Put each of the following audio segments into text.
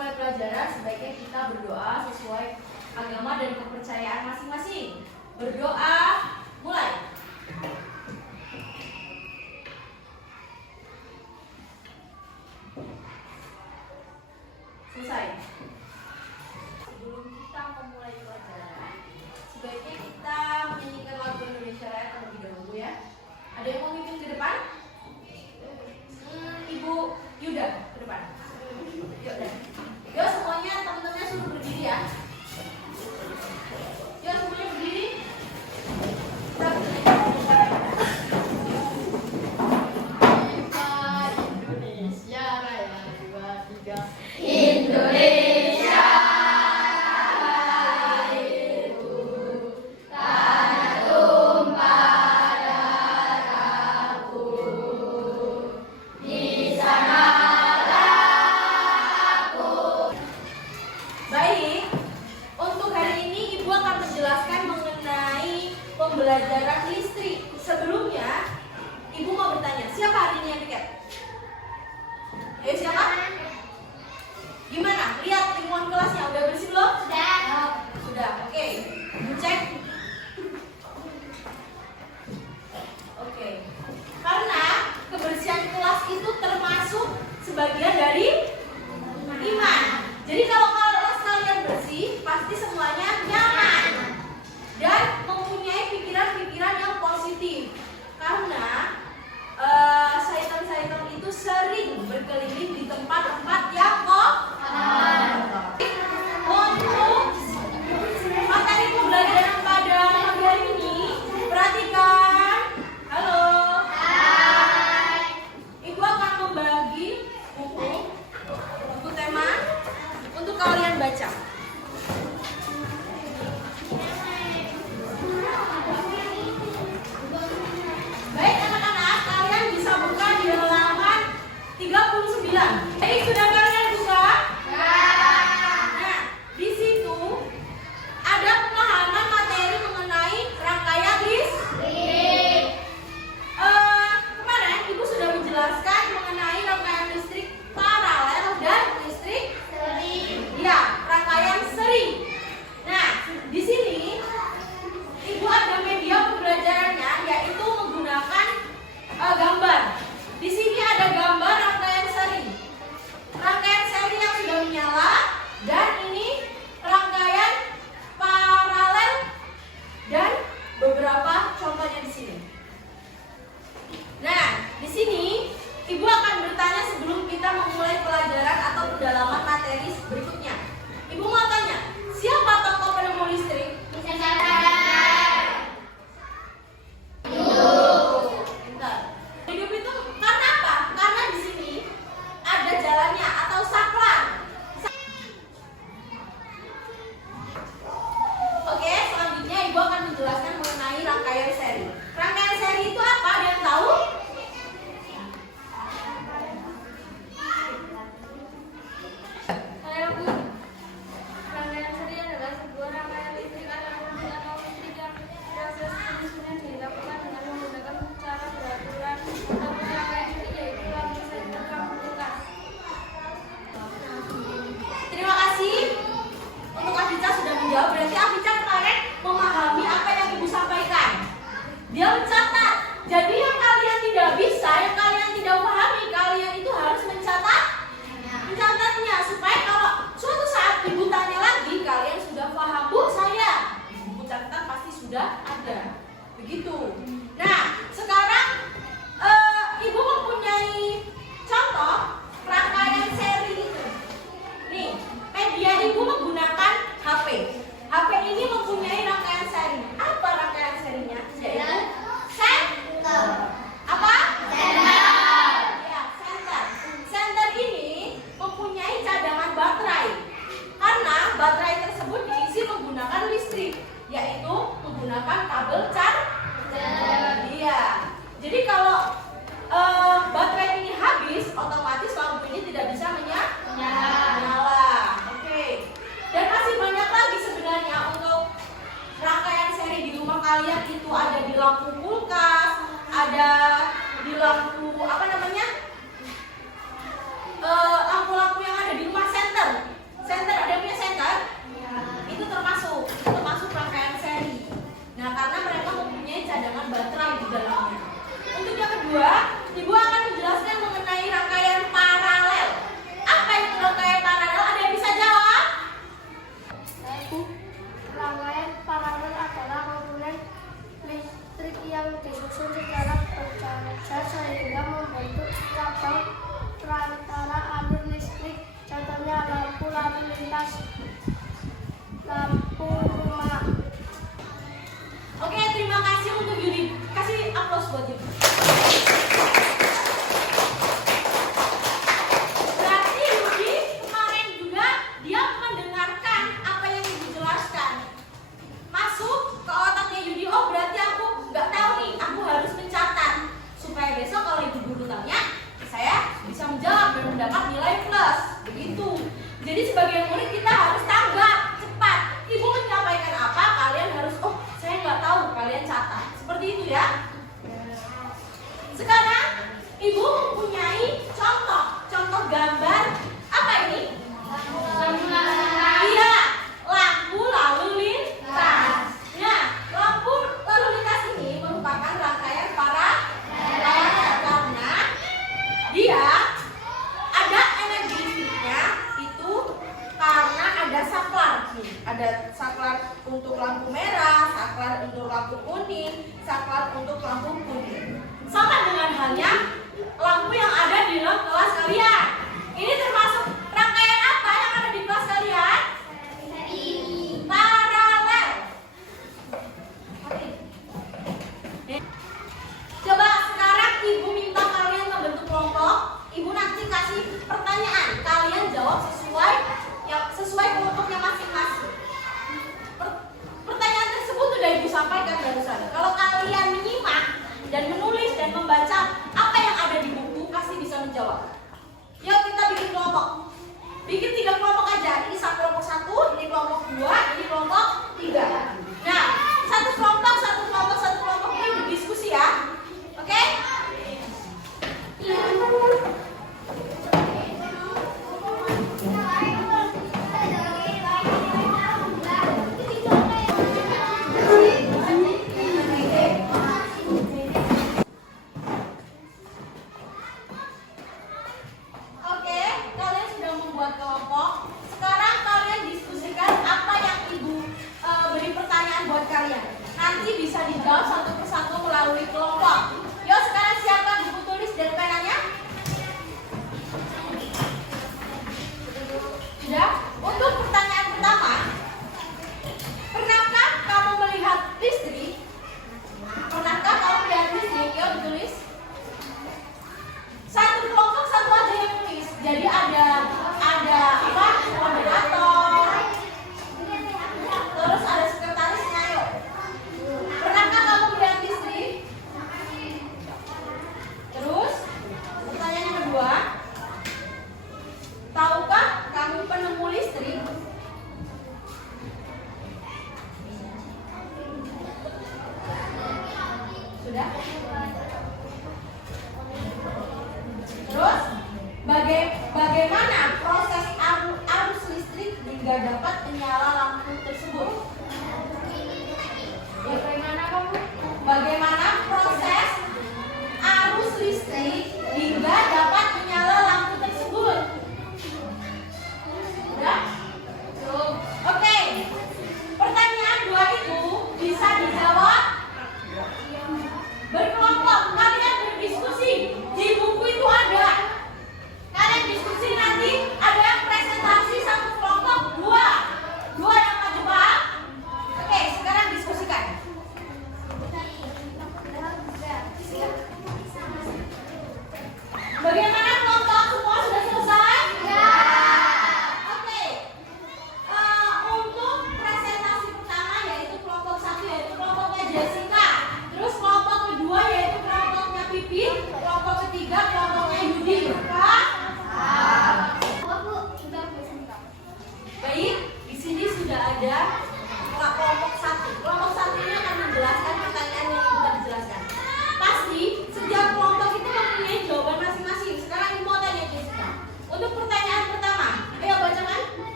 memulai pelajaran, sebaiknya kita berdoa sesuai agama dan kepercayaan masing-masing. Berdoa, mulai. Selesai. Sebelum kita memulai pelajaran, sebaiknya kita menyanyikan lagu Indonesia Raya terlebih dahulu ya. Ada yang mau mimpin ke depan? Ibu Yuda ke depan. Yuk deh. Yuk semuanya, teman-temannya suruh berdiri ya. Yuk semuanya berdiri. Indonesia Raya 2, 3. Indonesia itu tanah tumpah darahku. Di sanalah aku. Baik, untuk hari ini Ibu akan menjelaskan mengenai pembelajaran listrik. Sebelumnya, Ibu mau bertanya, siapa hari ini yang piket? Ayo siapa? Gimana? Lihat lingkungan kelasnya udah bersih belum? Sudah. Oke. Ibu cek. Oke. Karena kebersihan kelas itu termasuk sebagian dari iman. Jadi kalau kelas kalian bersih, pasti semuanya nyaman dan mempunyai pikiran-pikiran yang positif. Karena syaitan-syaitan itu sering berkeliling di tempat-tempat yang kotor. Untuk materi pembelajaran pada pagi hari ini, perhatikan. Halo. Hai. Ibu akan membagi buku tema untuk kalian baca. Baik anak-anak, kalian bisa buka di halaman 39. Baik, sudah kalian buka? Nah, di situ ada pemahaman materi mengenai rangkaian listrik. Kemarin Ibu sudah menjelaskan mengenai rangkaian listrik paralel dan listrik seri. Ya, rangkaian seri. Nah, di sini Ibu ada media pembelajarannya, yaitu menggunakan gambar. Di sini ada gambar rangkaian seri. Rangkaian seri yang sudah menyala, dan ini rangkaian paralel dan beberapa contohnya di sini. Nah, di sini Ibu akan bertanya sebelum kita memulai pelajaran atau pendalaman materi berikutnya. Ibu mau tanya, siapa tokoh penemu listrik? Hidup itu karena apa? Karena di sini ada jalannya atau saklar. Oke, selanjutnya Ibu akan menjelaskan mengenai rangkaian seri. Rangkaian seri itu apa? Ada yang tahu? Rangkaian seri adalah sebuah rangkaian listrik atau listrik yang proses penyusunan dilakukan dengan menggunakan cara beraturan. Contoh rangkaian seri yaitu lampu senter, lampu lintas. Terima kasih untuk Afica sudah menjawab. Berarti Afica kemarin memahami apa yang Ibu sampaikan. Dia mencatat. Jadi yang kalian tidak bisa, yang kalian tidak pahami, kalian itu harus mencatatnya supaya kalau suatu saat Ibu tanya lagi, kalian sudah paham. Bu, saya buku catatan pasti sudah ada. Begitu. Nah, sekarang Ibu mempunyai contoh rangkaian seri itu. Nih, media Ibu menggunakan HP. HP ini mempunyai rangkaian seri. Apa rangkaian serinya? Yaitu senter. Apa? Senter. Ya, senter. Senter ini mempunyai cadangan baterai. Karena baterai tersebut diisi menggunakan listrik, yaitu menggunakan kabel charger. Iya. Jadi kalau baterai ini habis, otomatis lampu ini tidak bisa menyala. Oke. Dan masih banyak lagi sebenarnya untuk baterai di dalamnya. Untuk yang kedua, Ibu akan menjelaskan mengenai rangkaian paralel. Apa itu rangkaian paralel? Ada yang bisa jawab? Rangkaian paralel adalah komponen listrik yang disusun secara berjajar sehingga membentuk cabang perantara alur listrik. Contohnya lampu lalu lintas, lampu rumah. Oke, terima kasih untuk Yudi. Kasih aplaus buat Yudi. Berarti Yudi kemarin juga dia mendengarkan apa yang Ibu jelaskan. Masuk ke otaknya Yudi. Oh, berarti aku nggak tahu nih. Aku harus mencatat supaya besok kalau Ibu guru tanya, saya bisa menjawab dan mendapat nilai plus. Begitu. Jadi sebagai murid kita harus tanggap cepat. Ibu menyampaikan apa, kalian harus saya nggak tahu, kalian catat. Seperti itu ya. Sekarang Ibu mempunyai contoh gambar apa ini? Iya, lampu lalu lintas. Nah, lampu lalu lintas ini merupakan rangkaian paralel karena dia ada energi listriknya itu karena ada saklar. Ada saklar untuk lampu merah, saklar untuk lampu kuning, saklar untuk lampu kuning. Sama dengan halnya lampu yang ada di dalam kelas kalian. Ini termasuk rangkaian apa yang ada di kelas kalian? Paralel. Oke. Coba sekarang Ibu minta kalian membentuk kelompok. Ibu nanti kasih pertanyaan. Kalian jawab sesuai kelompoknya masing-masing. Pertanyaan tersebut sudah Ibu sampaikan barusan. Kalau kalian menyimak dan menulis dan membaca apa yang ada di buku, pasti bisa menjawab. Yuk kita bikin kelompok.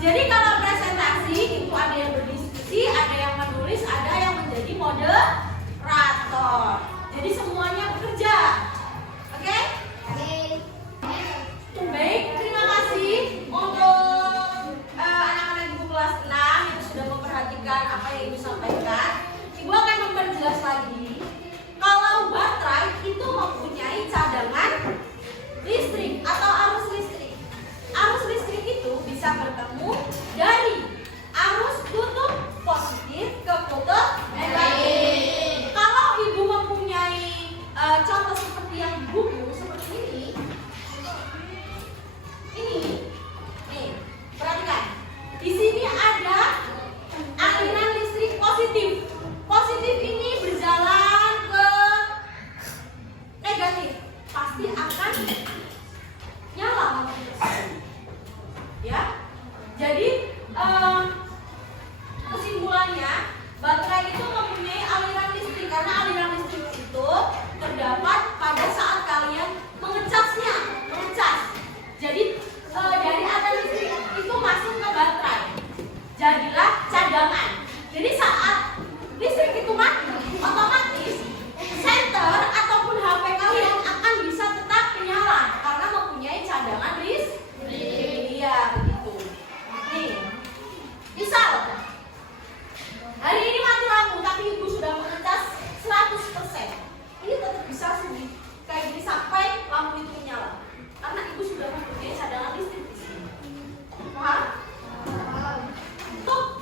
Jadi kalau presentasi itu ada yang berdiskusi, ada yang menulis, ada yang menjadi moderator. Jadi semuanya bekerja. Oke? Baik, terima kasih untuk anak-anak ibu kelas 6 yang sudah memperhatikan apa yang ibu sampaikan. Ibu akan memperjelas lagi. Kalau baterai itu mempunyai cadangan listrik atau arus listrik. Arus listrik itu bisa bertemu dari arus kutub positif ke kutub negatif. Kalau ibu mempunyai contoh seperti yang di buku seperti ini, nih, perhatikan. Di sini ada aliran listrik positif. Positif ini berjalan ke negatif, pasti akan nyala motor tersebut. Ya, jadi kesimpulannya baterai itu mempunyai aliran listrik karena aliran listrik itu terdapat pada saat kalian mengecasnya, Jadi dari aliran listrik itu masuk ke baterai, jadilah cadangan. Jadi saat listrik itu mati, otomatis senter ataupun HP kalian akan bisa tetap menyala karena mempunyai cadangan listrik. Iya, begitu. Nih, misal hari ini mati lampu tapi ibu sudah mengecas 100%. Ini tetap bisa sendiri kayak gini sampai lampu itu menyala karena ibu sudah mempunyai cadangan listrik di sini. Paham? Untuk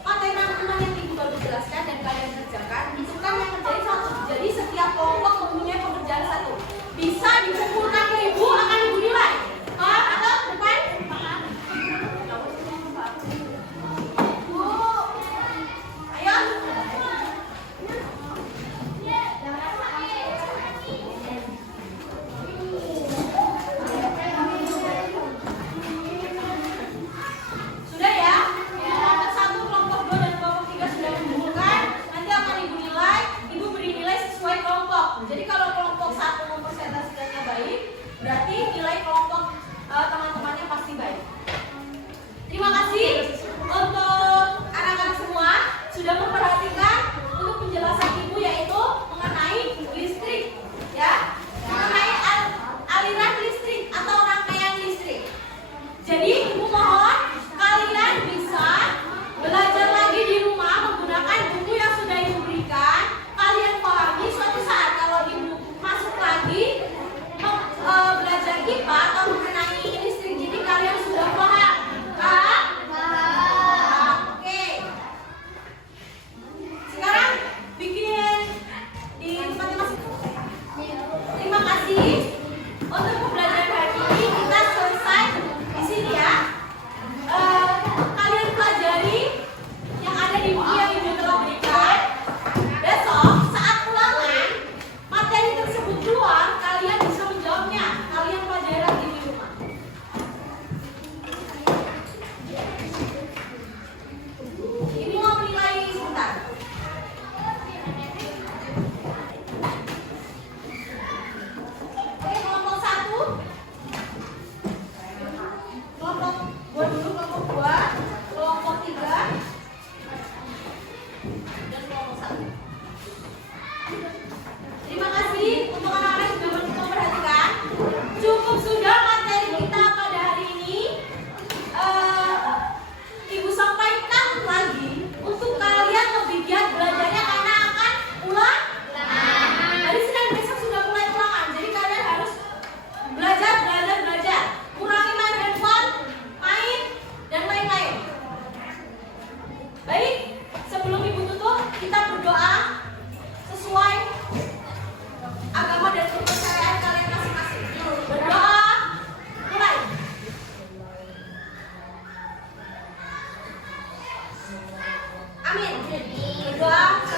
materi teman-teman yang ibu baru jelaskan dan kalian kerjakan, itu kan yang menjadi satu. Jadi setiap kelompok mempunyai pekerjaan satu. Bisa dikumpulkan ke ibu, akan ibu nilai. Paham atau bukan? Paham. Bu, ayo. Sudah ya? Kelompok 1, kelompok 2, dan kelompok 3 sudah dikumpulkan. Nanti akan ibu nilai, ibu beri nilai sesuai kelompok. Jadi kalau kelompok 1 mempresentasikannya baik, berarti nilai kelompok teman-temannya pasti baik. Terima kasih untuk anak-anak semua sudah memperhatikan untuk penjelasan ibu yaitu mengenai listrik, ya, mengenai aliran listrik atau rangkaian listrik. Jadi ibu mohon kalian bisa belajar lagi di rumah menggunakan buku yang sudah ibu berikan. Kalian pahami suatu saat kalau ibu masuk lagi belajar IPA atau mengenai listrik, jadi kalian sudah paham. Paham? Oke. Sekarang bikin di tempatnya masing-masing. Terima kasih untuk pembelajaran hari ini. Kita selesai di sini ya. Kalian pelajari yang ada di buku yang ibu telah berikan. Besok saat ulangan materi tersebut keluar, kalian bisa menjawabnya. Kalian pelajari lagi di rumah. Ini mau menilai sebentar. Oke, kelompok 1. Kelompok 2 dulu, kelompok 2, kelompok 3, dan kelompok 1. Terima kasih untuk anak-anak yang sudah memperhatikan. Cukup sudah materi kita pada hari ini. Ibu sampaikan lagi untuk kalian lebih giat belajarnya karena akan ulang. Hari Senin besok sudah mulai ulangan, jadi kalian harus belajar. Kurangi main handphone, main, dan lain-lain. Baik, sebelum ibu tutup, kita berdoa sesuai agama dan kepercayaan kalian masing-masing. Berdoa, mulai. Amin. Berdoa.